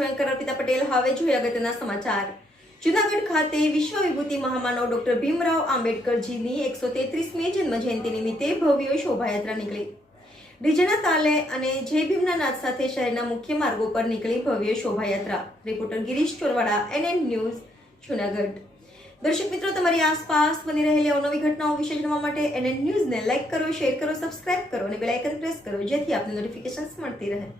છું એન્કર અર્પિતા પટેલ। હવે જોઈએ અગત્યના સમાચાર। જૂનાગઢ ખાતે વિશ્વ વિભૂતિ મહામાનવ ડોક્ટર ભીમરાવ આંબેડકરજીની 133મી જન્મ જયંતિ નિમિત્તે ભવ્ય શોભાયાત્રા નીકળી। ડીજેના તાલે અને જય ભીમના નાદ સાથે શહેરના મુખ્ય માર્ગો પર નીકળી ભવ્ય શોભાયાત્રા। Reporter Girish ચોરવાડા, NN news, Junagadh. દર્શક મિત્રો, તમારી આસપાસ બની રહેલી અવનવી ઘટનાઓ વિશે જાણવા માટે NN ન્યૂઝને લાઈક કરો, શેર કરો, સબસ્ક્રાઇબ કરો અને બેલ આઇકન પ્રેસ કરો, જેથી આપને નોટિફિકેશન્સ મળતી રહે।